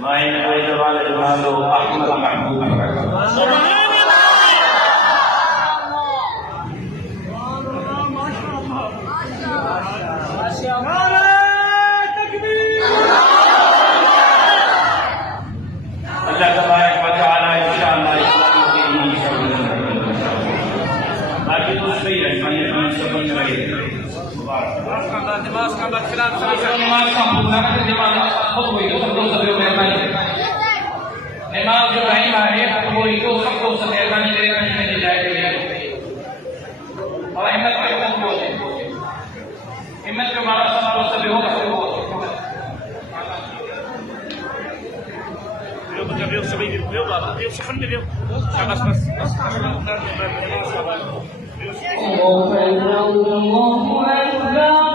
Main aja wala jumalo Ahmad Mahmud. Allah tabarak wa taala insyaallah lagi terus saya hanya sebentar lagi. दिमाग का बदखिलाफ नमाज का पूरा करके दिमाग खुद वही तो सब लोग सभी मेहरबानी नमाज जो टाइम है तो वही तो सब लोग सब मेहरबानी करेगा जिसमें जाएगा और हिम्मत का हुक्म बोले हिम्मत के मारा समारोह सभी होगा सभी होगा اليوم سبيل اليوم اليوم سخن اليوم بس الله أكبر